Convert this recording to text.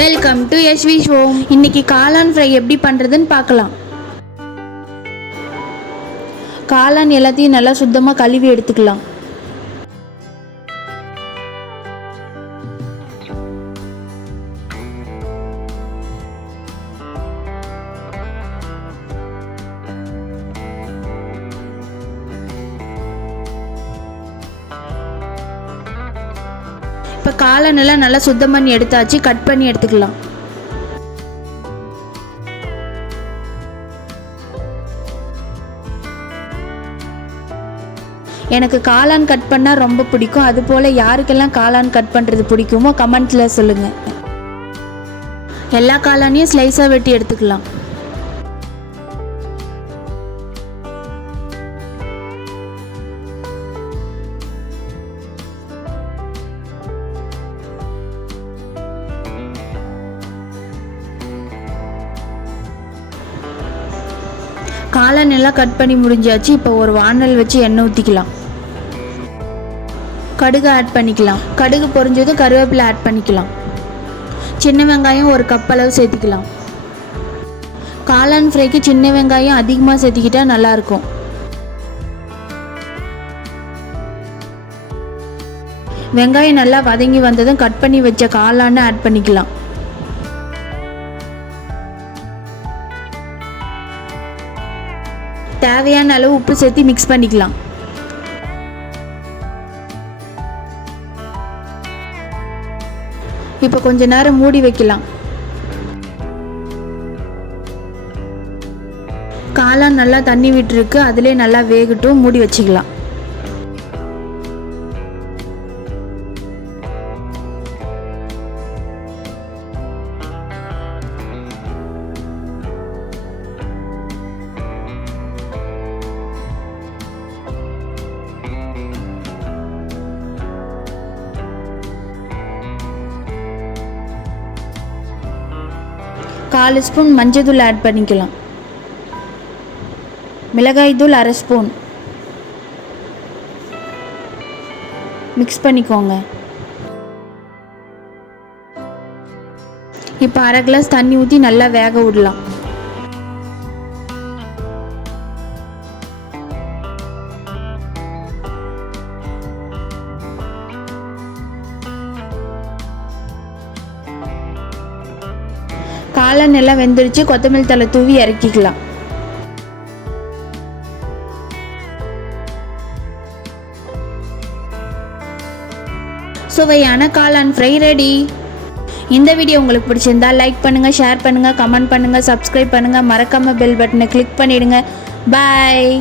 Welcome to Yashvi home. இன்னைக்கு காளான் fry எப்படி பண்ணுறதுன்னு பார்க்கலாம். காளான் எல்லாத்தையும் நல்லா சுத்தமாக கழுவி எடுத்துக்கலாம். இப்போ காளான் எல்லாம் நல்லா சுத்தம் பண்ணி எடுத்தாச்சு. கட் பண்ணி எடுத்துக்கலாம். எனக்கு காளான் கட் பண்ணால் ரொம்ப பிடிக்கும். அதுபோல் யாருக்கெல்லாம் காளான் கட் பண்ணுறது பிடிக்குமோ கமெண்ட்ஸில் சொல்லுங்கள். எல்லா காளானையும் ஸ்லைஸாக வெட்டி எடுத்துக்கலாம். காளான் எல்லாம் கட் பண்ணி முடிஞ்சாச்சு. இப்போ ஒரு வானல் வச்சு எண்ணெய் ஊற்றிக்கலாம். கடுகு ஆட் பண்ணிக்கலாம். கடுகு பொரிஞ்சதும் கருவேப்பிலை ஆட் பண்ணிக்கலாம். சின்ன வெங்காயம் ஒரு கப் அளவு சேர்த்திக்கலாம். காளான் ஃப்ரைக்கு சின்ன வெங்காயம் அதிகமாக சேர்த்திக்கிட்டா நல்லாயிருக்கும். வெங்காயம் நல்லா வதங்கி வந்ததும் கட் பண்ணி வச்ச காளானை ஆட் பண்ணிக்கலாம். தேவையான அளவு உப்பு சேர்த்து மிக்ஸ் பண்ணிக்கலாம். இப்போ கொஞ்ச நேரம் மூடி வைக்கலாம். காளான் நல்லா தண்ணி விட்டுருக்கு, அதிலே நல்லா வேகட்டும். மூடி வச்சுக்கலாம். கால் ஸ்பூன் மஞ்சள் தூள் ஆட் பண்ணிக்கலாம். மிளகாய் தூள் அரை ஸ்பூன் மிக்ஸ் பண்ணிக்கோங்க. இப்போ அரை கிளாஸ் தண்ணி ஊற்றி நல்லா வேக விடலாம். காளான் எல்லாம் வெந்துருச்சு. கொத்தமல்லி தழை தூவி இறக்கிக்கலாம். சுவையான காளான் ஃப்ரை ரெடி. இந்த வீடியோ உங்களுக்கு பிடிச்சிருந்தா லைக் பண்ணுங்க, ஷேர் பண்ணுங்க, கமெண்ட் பண்ணுங்க, சப்ஸ்கிரைப் பண்ணுங்க. மறக்காம பெல் பட்டனை கிளிக் பண்ணிடுங்க. பாய்.